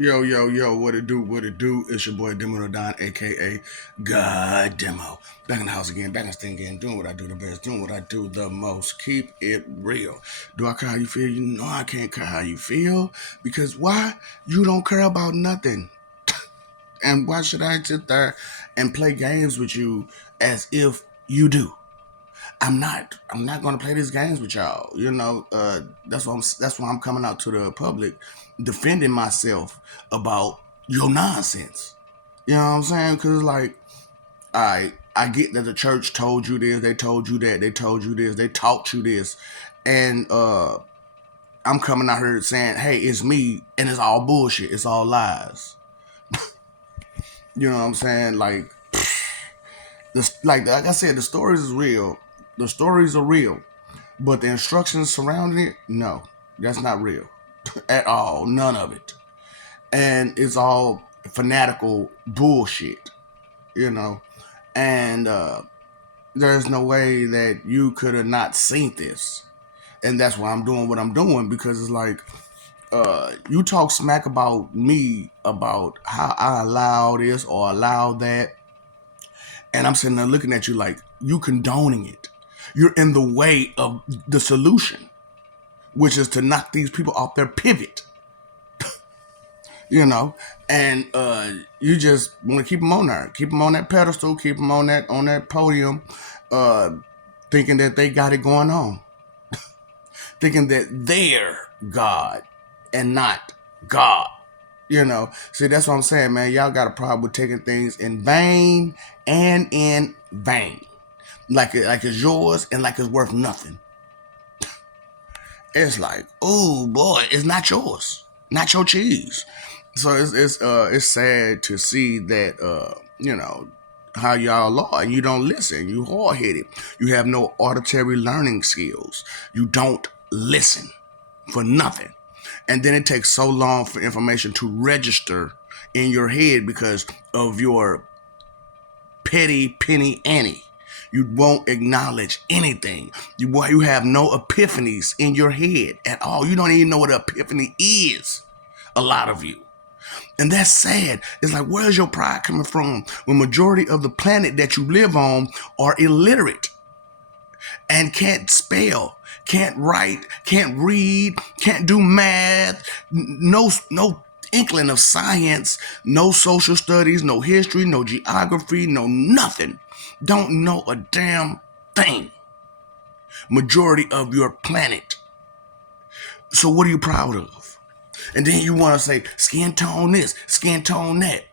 Yo, yo, yo, what it do, what it do? It's your boy Demo Don, aka God Demo. Back in the house again, back in the thing again, doing what I do the best, doing what I do the most. Keep it real. Do I care how you feel? You know I can't care how you feel. Because why? You don't care about nothing. And why should I sit there and play games with you as if you do? I'm not gonna play these games with y'all. That's why I'm coming out to the public defending myself about your nonsense. You know what I'm saying? Cause like I get that the church told you this, they told you that, they told you this, they taught you this, and I'm coming out here saying, hey, it's me, and it's all bullshit, it's all lies. You know what I'm saying? Like I said, the stories is real. The stories are real. But the instructions surrounding it, no, that's not real at all. None of it. And it's all fanatical bullshit, you know. And there's no way that you could have not seen this. And that's why I'm doing what I'm doing because it's like, you talk smack about me about how I allow this or allow that. And I'm sitting there looking at you like you condoning it. You're in the way of the solution, which is to knock these people off their pivot, you know, and you just want to keep them on there, keep them on that pedestal, keep them on that podium, uh, thinking that they got it going on, thinking that they're God and not God. You know, see, that's what I'm saying, man. Y'all got a problem with taking things in vain and in vain, like it's yours and like it's worth nothing. It's like, oh boy, it's not yours, not your cheese. So it's sad to see that how y'all are and you don't listen. You hard headed. You have no auditory learning skills. You don't listen for nothing, and then it takes so long for information to register in your head because of your petty penny ante. You won't acknowledge anything. You have no epiphanies in your head at all. You don't even know what an epiphany is. A lot of you. And that's sad. It's like, where's your pride coming from when majority of the planet that you live on are illiterate and can't spell, can't write, can't read, can't do math, no inkling of science, no social studies, no history, no geography, no nothing. Don't know a damn thing. Majority of your planet. So what are you proud of? And then you want to say skin tone this, skin tone that.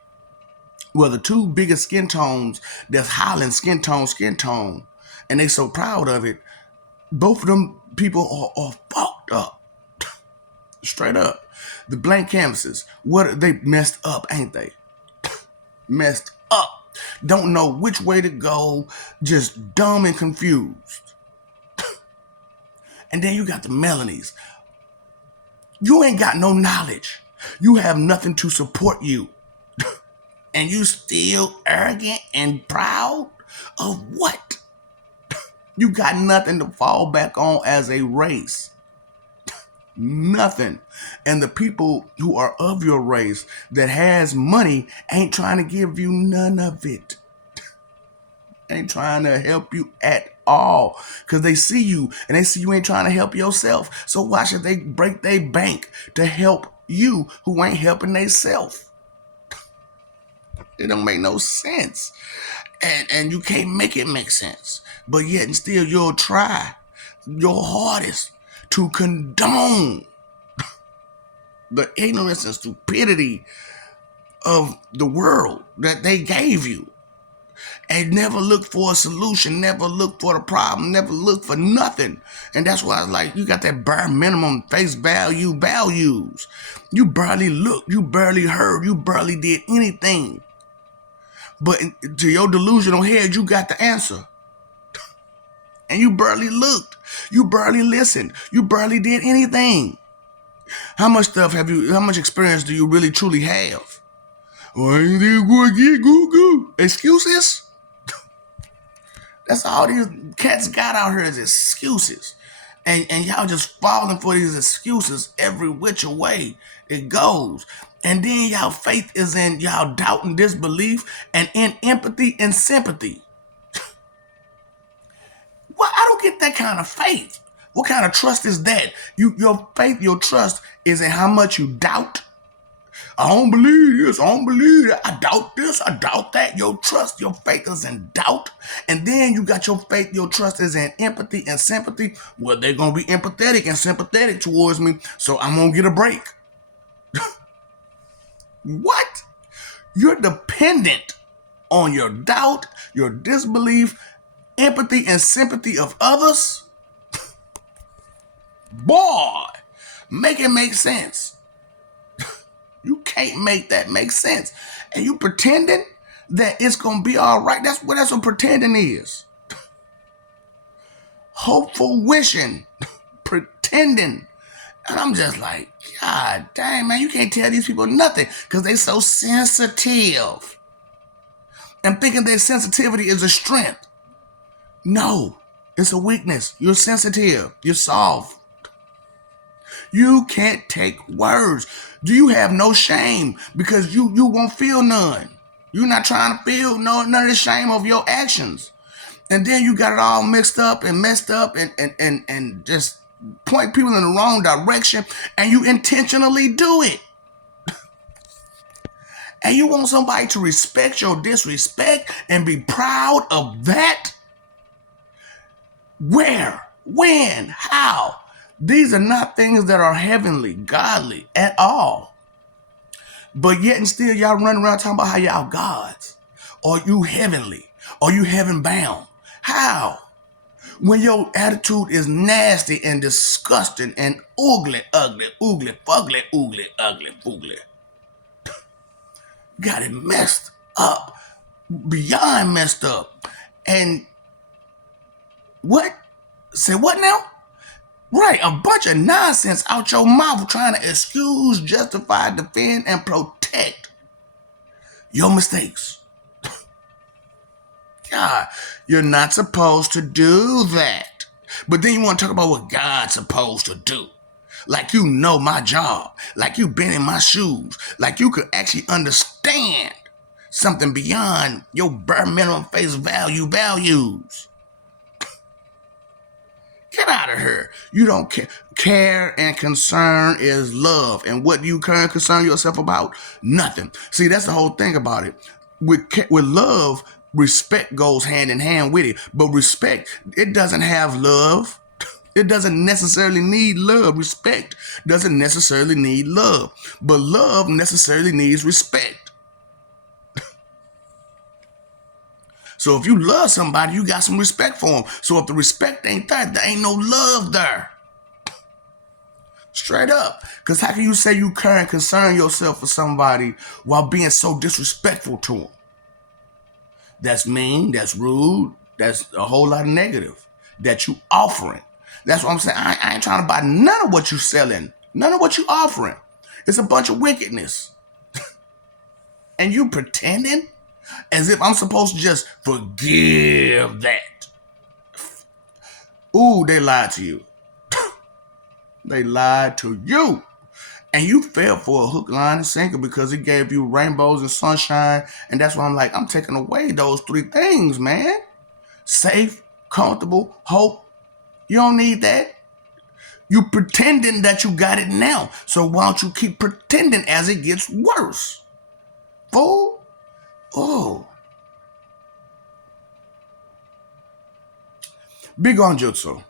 Well, the two biggest skin tones that's hollering skin tone, and they so proud of it, both of them people are fucked up. Straight up. The blank canvases, what they messed up, ain't they? Messed up. Don't know which way to go, just dumb and confused. And then you got the Melanies. You ain't got no knowledge. You have nothing to support you. And you still arrogant and proud of what? You got nothing to fall back on as a race. Nothing. And the people who are of your race that has money ain't trying to give you none of it. Ain't trying to help you at all. Because they see you and they see you ain't trying to help yourself. So why should they break their bank to help you who ain't helping themselves? It don't make no sense. And you can't make it make sense. But yet and still you'll try your hardest to condone the ignorance and stupidity of the world that they gave you. And never look for a solution, never look for the problem, never look for nothing. And that's why it's like you got that bare minimum face value values. You barely looked, you barely heard, you barely did anything. But to your delusional head, you got the answer. And you barely looked, you barely listened, you barely did anything. How much experience do you really truly have? Well, I ain't going to get Google. Excuses? That's all these cats got out here is excuses. And y'all just falling for these excuses every which way. It goes. And then y'all faith is in y'all doubt and disbelief and in empathy and sympathy. Well, I don't get that kind of faith. What kind of trust is that? Your faith, your trust is in how much you doubt. I don't believe this. I don't believe that. I doubt this. I doubt that. Your trust, your faith is in doubt. And then you got your faith, your trust is in empathy and sympathy. Well, they're going to be empathetic and sympathetic towards me, so I'm going to get a break. What? You're dependent on your doubt, your disbelief, empathy, and sympathy of others? Boy, make it make sense. You can't make that make sense. And you pretending that it's going to be all right. That's what pretending is. Hopeful wishing, pretending. And I'm just like, God dang, man, you can't tell these people nothing because they so sensitive. And thinking their sensitivity is a strength. No, it's a weakness. You're sensitive. You're soft. You can't take words. Do you have no shame? Because you won't feel none. You're not trying to feel none of the shame of your actions. And then you got it all mixed up and messed up and just point people in the wrong direction, and you intentionally do it. And you want somebody to respect your disrespect and be proud of that? Where? When? How? These are not things that are heavenly, godly at all. But yet and still y'all running around talking about how y'all gods. Or you heavenly. Or you heaven bound. How? When your attitude is nasty and disgusting and ugly, fugly, ugly, foogly. Got it messed up. Beyond messed up. And what? Say what now? Right, a bunch of nonsense out your mouth trying to excuse, justify, defend, and protect your mistakes. God, you're not supposed to do that. But then you want to talk about what God's supposed to do. Like you know my job. Like you've been in my shoes. Like you could actually understand something beyond your bare minimum face value values. Get out of here. You don't care. Care and concern is love. And what do you care and concern yourself about? Nothing. See, that's the whole thing about it. With love, respect goes hand in hand with it. But respect, it doesn't have love. It doesn't necessarily need love. Respect doesn't necessarily need love. But love necessarily needs respect. So if you love somebody, you got some respect for them. So if the respect ain't there ain't no love there. Straight up. Because how can you say you care and concern yourself for somebody while being so disrespectful to them? That's mean, that's rude, that's a whole lot of negative that you offering. That's what I'm saying. I ain't trying to buy none of what you selling, none of what you offering. It's a bunch of wickedness. And you pretending as if I'm supposed to just forgive that. Ooh, they lied to you. They lied to you. And you fell for a hook, line, and sinker because it gave you rainbows and sunshine. And that's why I'm like, I'm taking away those three things, man. Safe, comfortable, hope. You don't need that. You pretending that you got it now. So why don't you keep pretending as it gets worse? Fool. Oh. Big on jutsu.